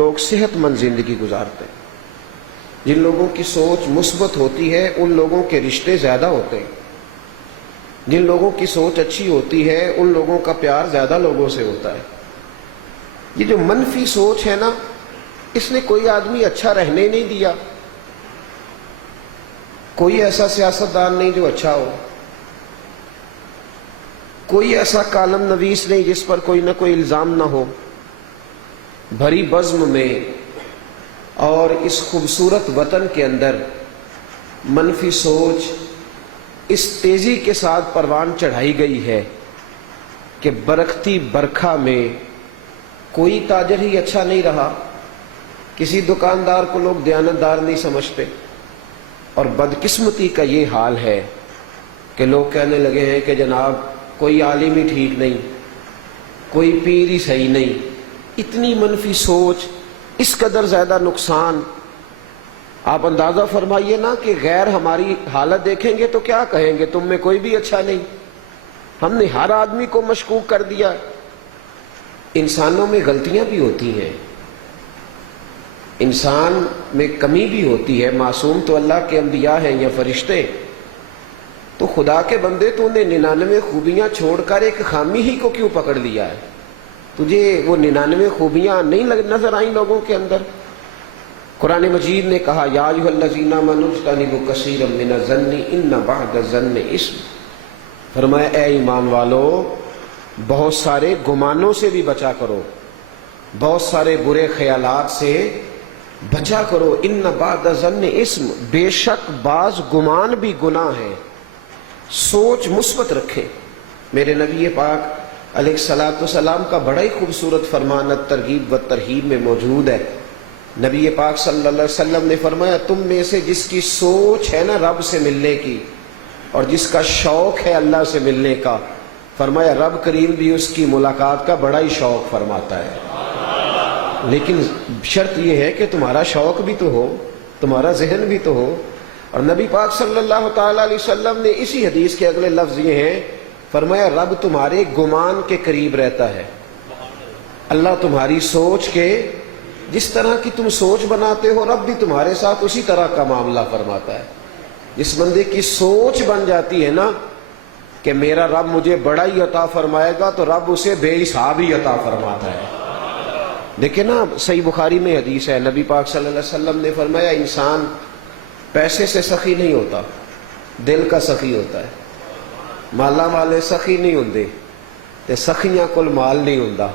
لوگ صحت مند زندگی گزارتے ہیں۔ جن لوگوں کی سوچ مثبت ہوتی ہے ان لوگوں کے رشتے زیادہ ہوتے ہیں۔ جن لوگوں کی سوچ اچھی ہوتی ہے ان لوگوں کا پیار زیادہ لوگوں سے ہوتا ہے۔ یہ جو منفی سوچ ہے نا، اس نے کوئی آدمی اچھا رہنے نہیں دیا۔ کوئی ایسا سیاستدان نہیں جو اچھا ہو، کوئی ایسا کالم نویس نہیں جس پر کوئی نہ کوئی الزام نہ ہو۔ بھری بزم میں اور اس خوبصورت وطن کے اندر منفی سوچ اس تیزی کے ساتھ پروان چڑھائی گئی ہے کہ برکھتی برکھا میں کوئی تاجر ہی اچھا نہیں رہا، کسی دکاندار کو لوگ دیانتدار نہیں سمجھتے، اور بدقسمتی کا یہ حال ہے کہ لوگ کہنے لگے ہیں کہ جناب کوئی عالم ہی ٹھیک نہیں، کوئی پیر ہی صحیح نہیں۔ اتنی منفی سوچ، اس قدر زیادہ نقصان۔ آپ اندازہ فرمائیے نا کہ غیر ہماری حالت دیکھیں گے تو کیا کہیں گے، تم میں کوئی بھی اچھا نہیں۔ ہم نے ہر آدمی کو مشکوک کر دیا۔ انسانوں میں غلطیاں بھی ہوتی ہیں، انسان میں کمی بھی ہوتی ہے۔ معصوم تو اللہ کے انبیاء ہیں یا فرشتے، تو خدا کے بندے تو انہیں 99 خوبیاں چھوڑ کر ایک خامی ہی کو کیوں پکڑ لیا ہے؟ تجھے وہ 99 خوبیاں نہیں نظر آئیں لوگوں کے اندر؟ قرآن مجید نے کہا یا ایھا الذین آمنوا اجتنبوا کثیرا من الظن ان بعض الظن اثم۔ فرمایا اے ایمان والو، بہت سارے گمانوں سے بھی بچا کرو، بہت سارے برے خیالات سے بچا کرو۔ ان بعض الظن اثم، بے شک بعض گمان بھی گناہ ہے۔ سوچ مثبت رکھیں۔ میرے نبی پاک علیہ الصلوۃ والسلام کا بڑا ہی خوبصورت فرمان ترغیب و ترہیب میں موجود ہے۔ نبی پاک صلی اللہ علیہ وسلم نے فرمایا تم میں سے جس کی سوچ ہے نا رب سے ملنے کی، اور جس کا شوق ہے اللہ سے ملنے کا، فرمایا رب کریم بھی اس کی ملاقات کا بڑا ہی شوق فرماتا ہے۔ لیکن شرط یہ ہے کہ تمہارا شوق بھی تو ہو، تمہارا ذہن بھی تو ہو۔ اور نبی پاک صلی اللہ تعالیٰ علیہ وسلم نے اسی حدیث کے اگلے لفظ یہ ہیں، فرمایا رب تمہارے گمان کے قریب رہتا ہے۔ اللہ تمہاری سوچ کے، جس طرح کی تم سوچ بناتے ہو رب بھی تمہارے ساتھ اسی طرح کا معاملہ فرماتا ہے۔ جس بندے کی سوچ بن جاتی ہے نا کہ میرا رب مجھے بڑا ہی عطا فرمائے گا، تو رب اسے بے حساب ہی عطا فرماتا ہے۔ دیکھیں نا صحیح بخاری میں حدیث ہے، نبی پاک صلی اللہ علیہ وسلم نے فرمایا انسان پیسے سے سخی نہیں ہوتا، دل کا سخی ہوتا ہے۔ مالا والے سخی نہیں ہوندے تے سخیاں کول مال نہیں ہوندا،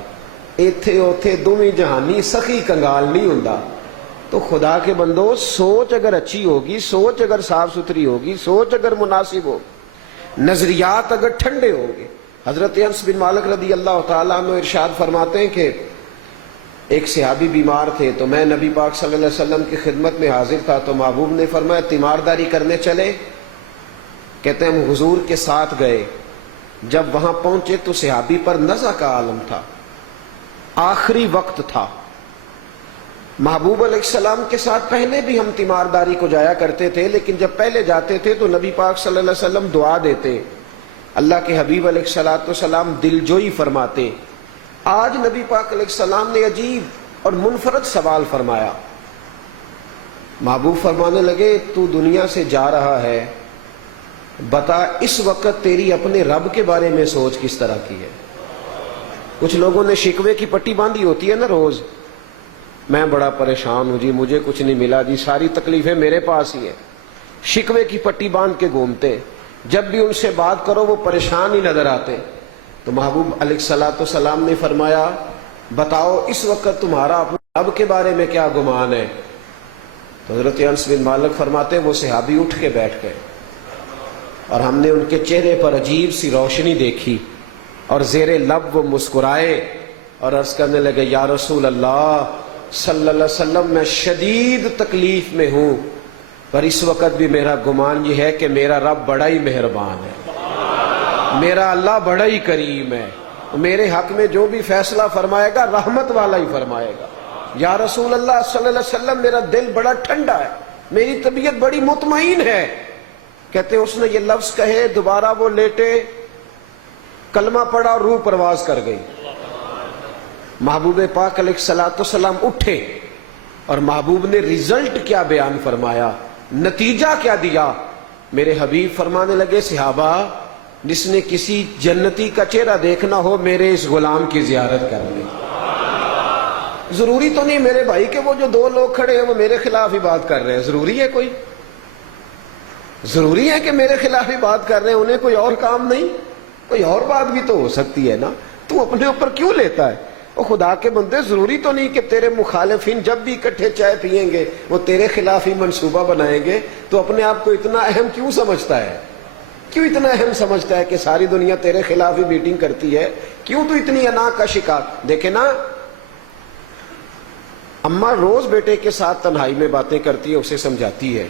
ایتھے اوتھے دوویں جہانی سخی کنگال نہیں ہوندا۔ تو خدا کے بندو، سوچ اگر اچھی ہوگی، سوچ اگر صاف ستھری ہوگی، سوچ اگر مناسب ہو، نظریات اگر ٹھنڈے ہوں گے۔ حضرت انس بن مالک رضی اللہ تعالیٰ عنہ ارشاد فرماتے ہیں کہ ایک صحابی بیمار تھے، تو میں نبی پاک صلی اللہ علیہ وسلم کی خدمت میں حاضر تھا، تو محبوب نے فرمایا تیمارداری کرنے چلے؟ کہتے ہیں ہم حضور کے ساتھ گئے۔ جب وہاں پہنچے تو صحابی پر نزع کا عالم تھا، آخری وقت تھا۔ محبوب علیہ السلام کے ساتھ پہلے بھی ہم تیمارداری کو جایا کرتے تھے، لیکن جب پہلے جاتے تھے تو نبی پاک صلی اللہ علیہ وسلم دعا دیتے، اللہ کے حبیب علیہ الصلوۃ والسلام دلجوئی فرماتے۔ آج نبی پاک علیہ السلام نے عجیب اور منفرد سوال فرمایا۔ محبوب فرمانے لگے تو دنیا سے جا رہا ہے، بتا اس وقت تیری اپنے رب کے بارے میں سوچ کس طرح کی ہے؟ کچھ لوگوں نے شکوے کی پٹی باندھی ہوتی ہے نا روز، میں بڑا پریشان ہوں جی، مجھے کچھ نہیں ملا جی، ساری تکلیفیں میرے پاس ہی ہیں۔ شکوے کی پٹی باندھ کے گھومتے، جب بھی ان سے بات کرو وہ پریشان ہی نظر آتے۔ تو محبوب علیہ الصلوۃ والسلام نے فرمایا بتاؤ اس وقت تمہارا اپنے رب کے بارے میں کیا گمان ہے؟ تو حضرت انس بن مالک فرماتے وہ صحابی اٹھ کے بیٹھ گئے، اور ہم نے ان کے چہرے پر عجیب سی روشنی دیکھی، اور زیر لب وہ مسکرائے اور عرض کرنے لگے یا رسول اللہ صلی اللہ علیہ وسلم میں شدید تکلیف میں ہوں، پر اس وقت بھی میرا گمان یہ ہے کہ میرا رب بڑا ہی مہربان ہے، میرا اللہ بڑا ہی کریم ہے، میرے حق میں جو بھی فیصلہ فرمائے گا رحمت والا ہی فرمائے گا۔ یا رسول اللہ صلی اللہ علیہ وسلم میرا دل بڑا ٹھنڈا ہے، میری طبیعت بڑی مطمئن ہے۔ کہتے اس نے یہ لفظ کہے، دوبارہ وہ لیٹے، کلمہ پڑھا اور روح پرواز کر گئی۔ محبوب پاک علیہ الصلوۃ والسلام اٹھے اور محبوب نے رزلٹ کیا بیان فرمایا، نتیجہ کیا دیا؟ میرے حبیب فرمانے لگے صحابہ جس نے کسی جنتی کا چہرہ دیکھنا ہو میرے اس غلام کی زیارت کر لیں۔ ضروری تو نہیں میرے بھائی کہ وہ جو دو لوگ کھڑے ہیں وہ میرے خلاف ہی بات کر رہے ہیں، ضروری ہے کوئی؟ ضروری ہے کہ میرے خلاف ہی بات کر رہے ہیں؟ انہیں کوئی اور کام نہیں؟ کوئی اور بات بھی تو ہو سکتی ہے نا، تو اپنے اوپر کیوں لیتا ہے؟ وہ خدا کے بندے ضروری تو نہیں کہ تیرے مخالفین جب بھی اکٹھے چائے پیئیں گے وہ تیرے خلاف ہی منصوبہ بنائیں گے، تو اپنے آپ کو اتنا اہم کیوں سمجھتا ہے؟ کیوں اتنا اہم سمجھتا ہے کہ ساری دنیا تیرے خلاف ہی میٹنگ کرتی ہے؟ کیوں تو اتنی انا کا شکار؟ دیکھیں نا، اماں روز بیٹے کے ساتھ تنہائی میں باتیں کرتی ہے، اسے سمجھاتی ہے،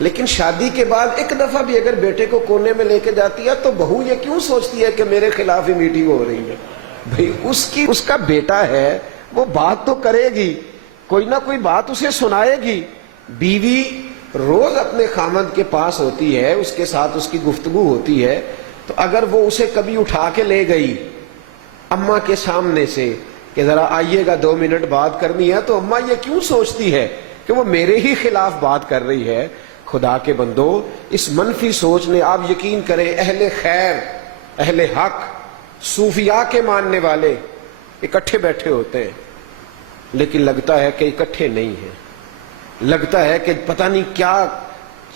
لیکن شادی کے بعد ایک دفعہ بھی اگر بیٹے کو کونے میں لے کے جاتی ہے تو بہو یہ کیوں سوچتی ہے کہ میرے خلاف ہی میٹنگ ہو رہی ہے؟ بھئی اس کا بیٹا ہے، وہ بات تو کرے گی، کوئی نہ کوئی بات اسے سنائے گی۔ بیوی روز اپنے خامند کے پاس ہوتی ہے، اس کے ساتھ اس کی گفتگو ہوتی ہے، تو اگر وہ اسے کبھی اٹھا کے لے گئی اماں کے سامنے سے کہ ذرا آئیے گا 2 منٹ بات کرنی ہے، تو اماں یہ کیوں سوچتی ہے کہ وہ میرے ہی خلاف بات کر رہی ہے؟ خدا کے بندو، اس منفی سوچ نے، آپ یقین کریں، اہل خیر، اہل حق، صوفیاء کے ماننے والے اکٹھے بیٹھے ہوتے ہیں، لیکن لگتا ہے کہ اکٹھے نہیں ہیں، لگتا ہے کہ پتہ نہیں کیا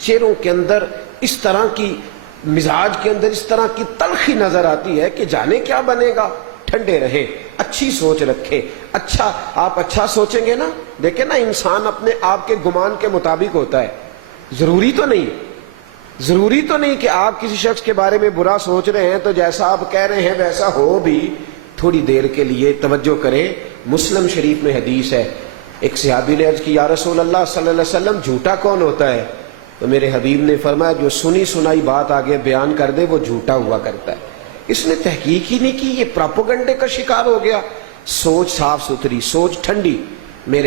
چہروں کے اندر اس طرح کی، مزاج کے اندر اس طرح کی تلخی نظر آتی ہے کہ جانے کیا بنے گا۔ ٹھنڈے رہیں، اچھی سوچ رکھیں، آپ اچھا سوچیں گے نا، دیکھیں نا، انسان اپنے آپ کے گمان کے مطابق ہوتا ہے۔ ضروری تو نہیں کہ آپ کسی شخص کے بارے میں برا سوچ رہے ہیں تو جیسا آپ کہہ رہے ہیں ویسا ہو بھی۔ تھوڑی دیر کے لیے توجہ کریں، مسلم شریف میں حدیث ہے، ایک صحابی نے عرض کی یا رسول اللہ صلی اللہ علیہ وسلم جھوٹا کون ہوتا ہے؟ تو میرے حبیب نے فرمایا جو سنی سنائی بات آگے بیان کر دے وہ جھوٹا ہوا کرتا ہے۔ اس نے تحقیق ہی نہیں کی، یہ پراپوگنڈے کا شکار ہو گیا۔ سوچ صاف ستھری، سوچ ٹھنڈی، میرے